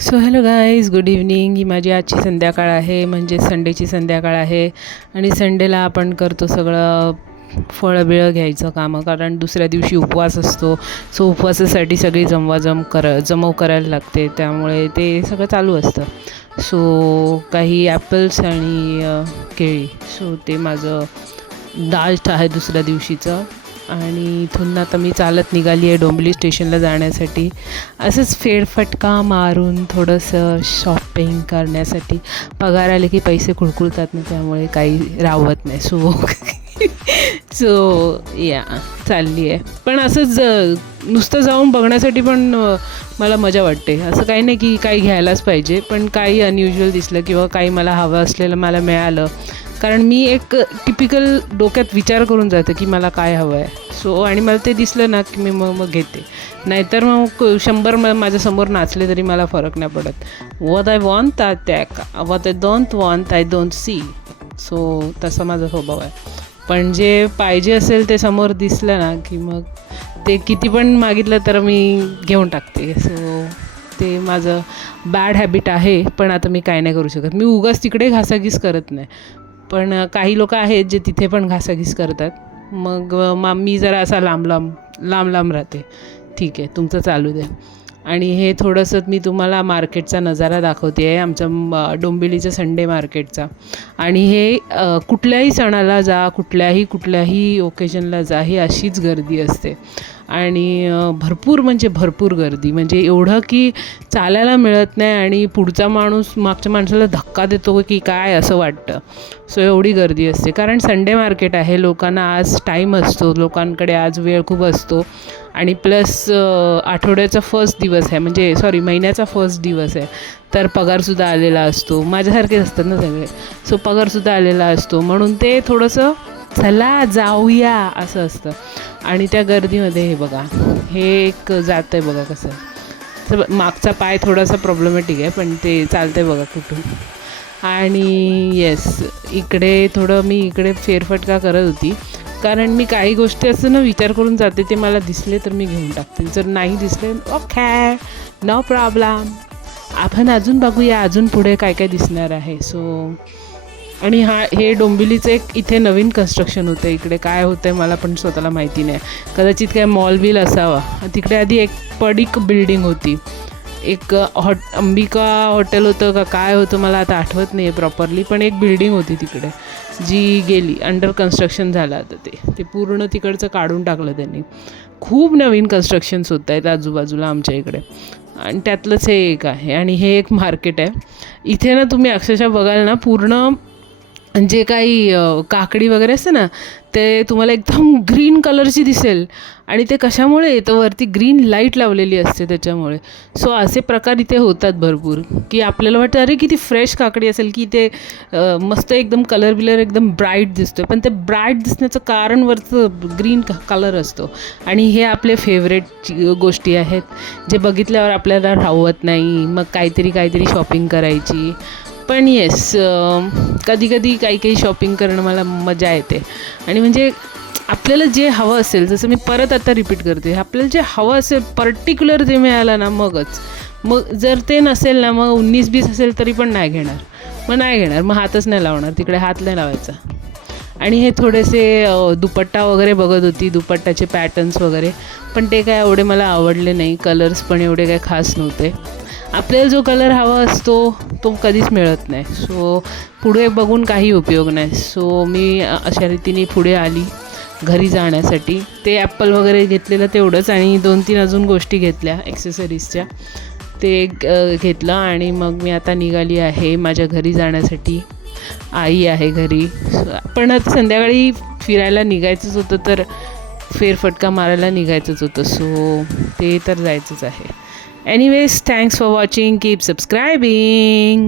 So hello guys, good evening. ही माझी आजची संध्याकाळ आहे, म्हणजे संडेची संध्याकाळ आहे. आणि संडेला आपण करतो सगळं फळं बिळं घ्यायचं कामं, कारण दुसऱ्या दिवशी उपवास असतो. सो उपवासासाठी सगळी जमव करायला लागते, त्यामुळे ते सगळं चालू असतं. सो काही ॲपल्स आणि केळी. सो ते माझं डाएट आहे दुसऱ्या दिवशीचं. आणि इथून आता मी चालत निघाली आहे डोंबिवली स्टेशनला जाण्यासाठी, असंच फेरफटका मारून थोडंसं शॉपिंग करण्यासाठी. पगार आले की पैसे खुळखुळतात ना, त्यामुळे काही राहत नाही. सो या चालली आहे. पण असंच नुसतं जाऊन बघण्यासाठी पण मला मजा वाटते. असं काही नाही की काही घ्यायलाच पाहिजे, पण काही अनयुज्युअल दिसलं किंवा काही मला हवं असलेलं मला मिळालं, कारण मी एक टिपिकल डोक्यात विचार करून जातं की मला काय हवं आहे. सो आणि मला ते दिसलं ना की मी मग घेते. नाहीतर मग 100 माझ्यासमोर नाचले तरी मला फरक नाही पडत. What I want what I don't want I don't see. So तसा माझा स्वभाव आहे. पण जे पाहिजे असेल ते समोर दिसलं ना की मग ते किती पण मागितलं तर मी घेऊन टाकते. सो ते माझं बॅड हॅबिट आहे. पण आता मी काय नाही करू शकत. मी उगाच तिकडे घासाघीस करत नाही, पण काही लोक आहेत जे तिथे पण घासाघीस करतात. मग मी जरा असा लांब राहते. ठीक आहे, तुमचं चालू द्या. आणि हे थोडंसं मी तुम्हाला मार्केटचा नजारा दाखवते आहे, आमच्या डोंबिवलीच्या संडे मार्केटचा. आणि हे कुठल्याही सणाला जा, कुठल्याही ओकेजनला जा, ही अशीच गर्दी असते. आणि भरपूर म्हणजे भरपूर गर्दी, म्हणजे एवढं की चालायला मिळत नाही आणि पुढचा माणूस मागच्या माणसाला धक्का देतो की काय असं वाटतं. सो एवढी गर्दी असते, कारण संडे मार्केट आहे. लोकांना आज टाईम असतो, लोकांकडे आज वेळ खूप असतो. आणि प्लस आठवड्याचा फर्स्ट दिवस आहे, म्हणजे महिन्याचा फर्स्ट दिवस आहे, तर पगारसुद्धा आलेला असतो. माझ्यासारखेच असतात ना सगळे. सो पगारसुद्धा आलेला असतो, म्हणून ते थोडंसं चला जाऊया असं असतं. आणि त्या गर्दीमध्ये हे बघा, हे एक जातं आहे बघा कसं. तर मागचा पाय थोडासा प्रॉब्लेमॅटिक आहे, पण ते चालतं आहे बघा कुठून. आणि येस, मी इकडे फेरफटका करत होती, कारण मी काही गोष्टी असं ना विचार करून जाते. ते मला दिसले तर मी घेऊन टाकते, जर नाही दिसले ओके, नो प्रॉब्लेम, आपण अजून बघूया अजून पुढे काय काय दिसणार आहे. सो आणि हे डोंबिवलीचं एक इथे नवीन कन्स्ट्रक्शन होतं. इकडे काय होतं आहे मला पण स्वतःला माहिती नाही. कदाचित काय मॉल बिल असावा. तिकडे आधी एक पडीक बिल्डिंग होती, एक अंबिका हॉटेल होतं का काय होतं मला आता आठवत नाही आहे प्रॉपरली, पण एक बिल्डिंग होती तिकडे जी गेली, अंडर कन्स्ट्रक्शन झालं आता. ते पूर्ण तिकडचं काढून टाकलं त्यांनी. खूप नवीन कन्स्ट्रक्शन्स होत आहेत आजूबाजूला आमच्या इकडे, आणि त्यातलंच हे एक आहे. आणि हे एक मार्केट आहे. इथे ना तुम्ही अक्षरशः बघाल ना, पूर्ण जे काही काकडी वगैरे असते ना, ते तुम्हाला एकदम ग्रीन कलरची दिसेल. आणि ते कशामुळे येतं, वरती ग्रीन लाईट लावलेली असते त्याच्यामुळे. सो असे प्रकार इथे होतात भरपूर, की आपल्याला वाटतं अरे किती फ्रेश काकडी असेल, की ते मस्त एकदम कलर एकदम ब्राईट दिसतो. पण ते ब्राईट दिसण्याचं कारण वरचं ग्रीन कलर असतो. आणि हे आपले फेवरेट गोष्टी आहेत, जे बघितल्यावर आपल्याला राहवत नाही, मग काहीतरी शॉपिंग करायची. पण येस, कधी काही शॉपिंग करणं मला मजा येते. आणि म्हणजे आपल्याला जे हवं असेल, जसं मी परत आता रिपीट करते, आपल्याला जे हवं असेल पर्टिक्युलर ते मिळालं ना मग जर ते नसेल ना, मग 19-20 असेल तरी पण नाही घेणार. मग हातच नाही लावणार, तिकडे हात नाही लावायचा. आणि हे थोडेसे दुपट्टा वगैरे बघत होती, दुपट्ट्याचे पॅटर्न्स वगैरे, पण ते काय एवढे मला आवडले नाही. कलर्स पण एवढे काय खास नव्हते. आपल्याला जो कलर हवा असतो तो कधीच मिळत नाही. सो पुढे बघून काही उपयोग नाही. सो मी अशा रीतीने पुढे आली घरी जाण्यासाठी. ते ॲपल वगैरे घेतलेलं तेवढंच, आणि 2-3 अजून गोष्टी घेतल्या ॲक्सेसरीजच्या, ते घेतलं. आणि मग मी आता निघाली आहे माझ्या घरी जाण्यासाठी. आई आहे घरी. पण आता संध्याकाळी फिरायला निघायचंच होतं, तर फेरफटका मारायला निघायचंच होतं. सो ते तर जायचंच आहे. Anyways, thanks for watching. Keep subscribing.